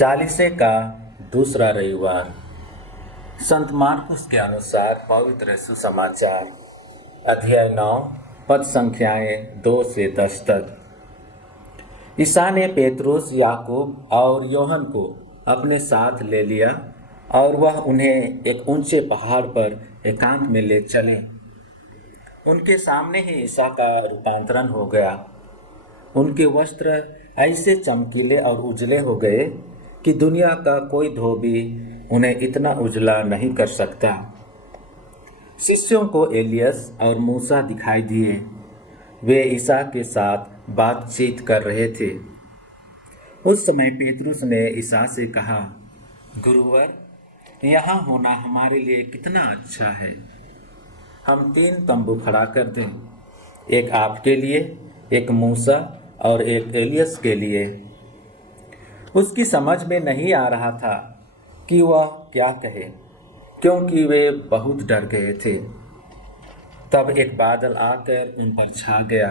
चालीसे का दूसरा रविवार। संत मार्कुस के अनुसार पवित्र सुसमाचार अध्याय 9 पद संख्याएं 2 से 10 तक। ईसा ने पेतरुस, याकूब और योहन को अपने साथ ले लिया और वह उन्हें एक ऊंचे पहाड़ पर एकांत में ले चले। उनके सामने ही ईसा का रूपांतरण हो गया। उनके वस्त्र ऐसे चमकीले और उजले हो गए कि दुनिया का कोई धोबी उन्हें इतना उजला नहीं कर सकता। शिष्यों को एलियस और मूसा दिखाई दिए। वे ईसा के साथ बातचीत कर रहे थे। उस समय पेतरुस ने ईसा से कहा, गुरुवर, यहाँ होना हमारे लिए कितना अच्छा है। हम 3 तंबू खड़ा कर दें, एक आपके लिए, एक मूसा और एक एलियस के लिए। उसकी समझ में नहीं आ रहा था कि वह क्या कहे, क्योंकि वे बहुत डर गए थे। तब एक बादल आकर उन पर छा गया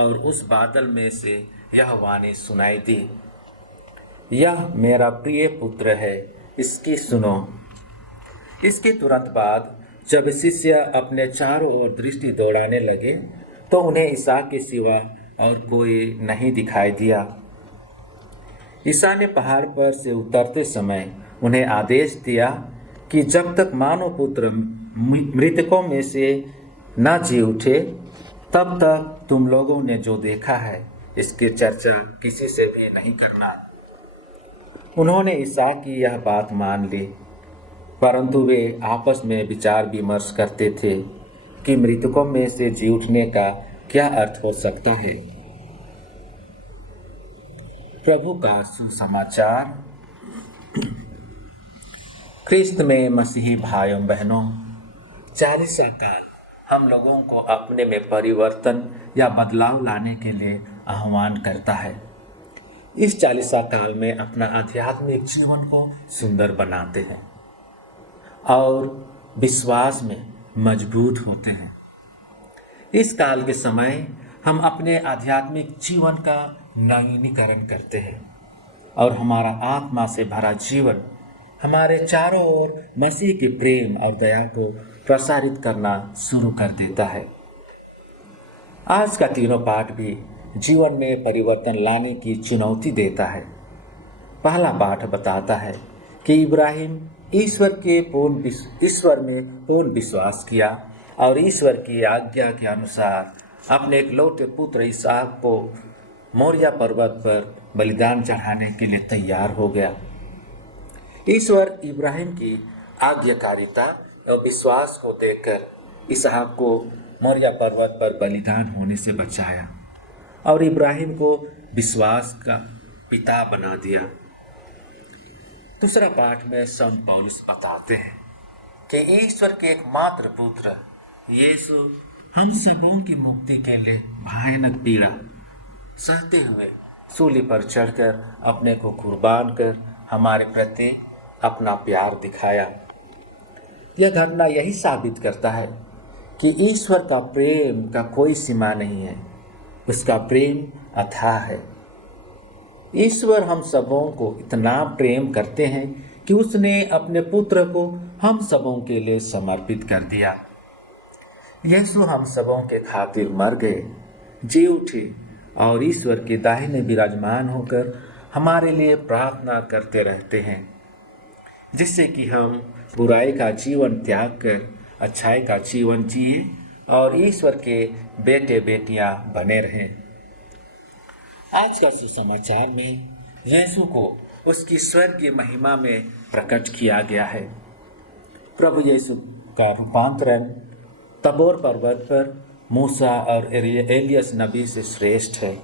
और उस बादल में से यह वाणी सुनाई दी, यह मेरा प्रिय पुत्र है, इसकी सुनो। इसके तुरंत बाद जब शिष्य अपने चारों ओर दृष्टि दौड़ाने लगे तो उन्हें ईसा के सिवा और कोई नहीं दिखाई दिया। ईसा ने पहाड़ पर से उतरते समय उन्हें आदेश दिया कि जब तक मानव पुत्र मृतकों में से न जी उठे, तब तक तुम लोगों ने जो देखा है इसकी चर्चा किसी से भी नहीं करना। उन्होंने ईसा की यह बात मान ली, परंतु वे आपस में विचार विमर्श करते थे कि मृतकों में से जी उठने का क्या अर्थ हो सकता है। प्रभु का सुसमाचार। ख्रिस्त में मसीही भाइयों बहनों, 40 काल हम लोगों को अपने में परिवर्तन या बदलाव लाने के लिए आह्वान करता है। इस 40 काल में अपना आध्यात्मिक जीवन को सुंदर बनाते हैं और विश्वास में मजबूत होते हैं। इस काल के समय हम अपने आध्यात्मिक जीवन का नवीनीकरण करते हैं और हमारा आत्मा से भरा जीवन हमारे चारों ओर मसीह के प्रेम और दया को प्रसारित करना शुरू कर देता है। आज का तीनों पाठ भी जीवन में परिवर्तन लाने की चुनौती देता है। पहला पाठ बताता है कि इब्राहिम ईश्वर में पूर्ण विश्वास किया और ईश्वर की आज्ञा के अनुसार अपने इकलौते पुत्र इसहाक को मोरिया पर्वत पर बलिदान चढ़ाने के लिए तैयार हो गया। ईश्वर इब्राहिम की आज्ञाकारिता और विश्वास को देखकर इसहाक को मोरिया पर्वत पर बलिदान होने से बचाया और इब्राहिम को विश्वास का पिता बना दिया। दूसरा पाठ में संत पौलुस बताते हैं कि ईश्वर के एकमात्र पुत्र यीशु हम सबों की मुक्ति के लिए भयानक पीड़ा सहते हुए सूली पर चढ़कर अपने को कुर्बान कर हमारे प्रति अपना प्यार दिखाया। यह घटना यही साबित करता है कि ईश्वर का प्रेम का कोई सीमा नहीं है, उसका प्रेम अथाह है। ईश्वर हम सबों को इतना प्रेम करते हैं कि उसने अपने पुत्र को हम सबों के लिए समर्पित कर दिया। यीशु हम सबों के खातिर मर गए, जी उठे और ईश्वर के दाहिने विराजमान होकर हमारे लिए प्रार्थना करते रहते हैं, जिससे कि हम बुराई का जीवन त्याग कर अच्छाई का जीवन जिए और ईश्वर के बेटे बेटियां बने रहें। आज का सुसमाचार में यीशु को उसकी स्वर्गीय महिमा में प्रकट किया गया है। प्रभु यीशु का रूपांतरण तबोर पर्वत पर मूसा और एलियस नबी से श्रेष्ठ है।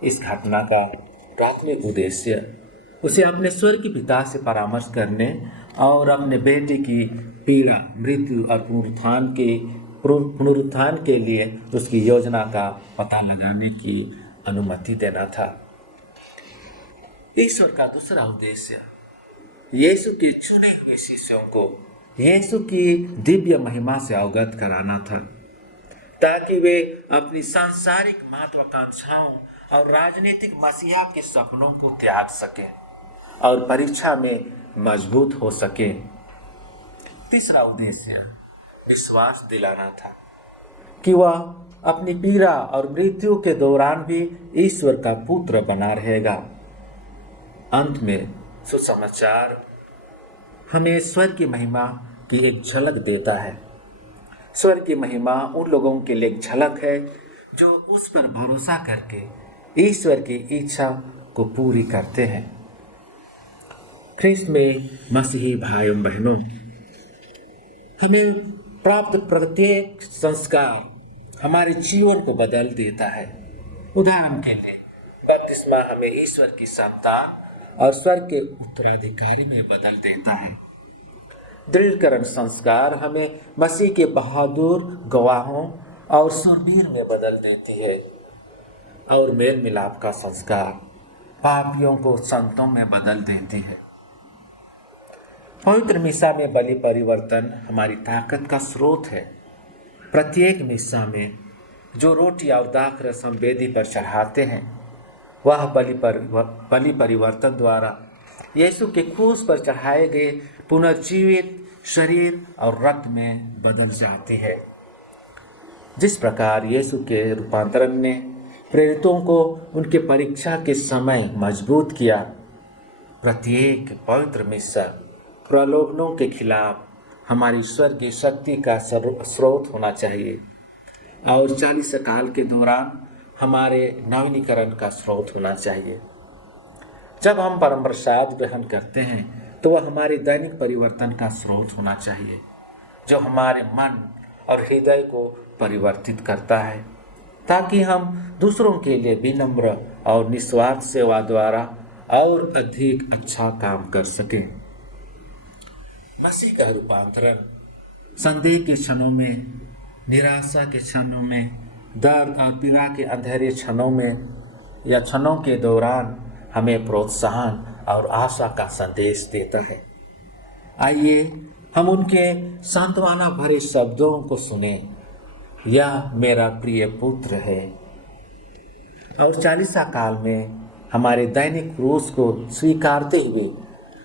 इस घटना का प्राथमिक उद्देश्य उसे अपने स्वर्गीय पिता से परामर्श करने और अपने बेटे की पीड़ा, मृत्यु और पुनरुत्थान के लिए उसकी योजना का पता लगाने की अनुमति देना था। ईश्वर का दूसरा उद्देश्य यीशु के चुने हुए शिष्यों को यीशु की दिव्य महिमा से अवगत कराना था, ताकि वे अपनी सांसारिक महत्वाकांक्षाओं और राजनीतिक मसीहा के सपनों को त्याग सकें और परीक्षा में मजबूत हो सके। तीसरा उद्देश्य विश्वास दिलाना था कि वह अपनी पीड़ा और मृत्यु के दौरान भी ईश्वर का पुत्र बना रहेगा। अंत में सुसमाचार हमें ईश्वर की महिमा की एक झलक देता है। ईश्वर की महिमा उन लोगों के लिए एक झलक है जो उस पर भरोसा करके ईश्वर की इच्छा को पूरी करते हैं। ख्रिस्त में मसीही भाइयों बहनों, हमें प्राप्त प्रत्येक संस्कार हमारे जीवन को बदल देता है। उदाहरण के लिए बपतिस्मा हमें ईश्वर की संतान और स्वर्ग के उत्तराधिकारी में बदल देता है। दृढ़ीकरण संस्कार हमें मसीह के बहादुर गवाहों और शूरवीर में बदल देती है। और मेल मिलाप का संस्कार पापियों को संतों में बदल देती है। पवित्र मिसा में बलि परिवर्तन हमारी ताकत का स्रोत है। प्रत्येक मिसा में जो रोटी और दाखरस हम वेदी पर चढ़ाते हैं, वह बलि परिवर्तन द्वारा यीशु के क्रूस पर चढ़ाए गए पुनर्जीवित शरीर और रक्त में बदल जाती है। जिस प्रकार यीशु के रूपांतरण ने प्रेरितों को उनके परीक्षा के समय मजबूत किया, प्रत्येक पवित्र मिसा प्रलोभनों के खिलाफ हमारी स्वर्गीय शक्ति का स्रोत होना चाहिए और 40 काल के दौरान हमारे नवीनीकरण का स्रोत होना चाहिए। जब हम परम प्रसाद ग्रहण करते हैं तो वह हमारे दैनिक परिवर्तन का स्रोत होना चाहिए, जो हमारे मन और हृदय को परिवर्तित करता है, ताकि हम दूसरों के लिए विनम्र और निस्वार्थ सेवा द्वारा और अधिक अच्छा काम कर सकें। मसीह का रूपांतरण संदेह के क्षणों में, निराशा के क्षणों में, दर्द और पीड़ा के अंधेरे क्षणों में या क्षणों के दौरान हमें प्रोत्साहन और आशा का संदेश देता है। आइए हम उनके सांत्वना भरे शब्दों को सुने, यह मेरा प्रिय पुत्र है। और 40 काल में हमारे दैनिक क्रूस को स्वीकारते हुए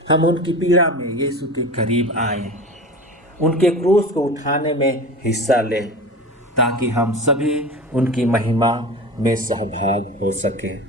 हम उनकी पीड़ा में यीशु के करीब आए, उनके क्रूस को उठाने में हिस्सा लें, ताकि हम सभी उनकी महिमा में सहभागी हो सकें।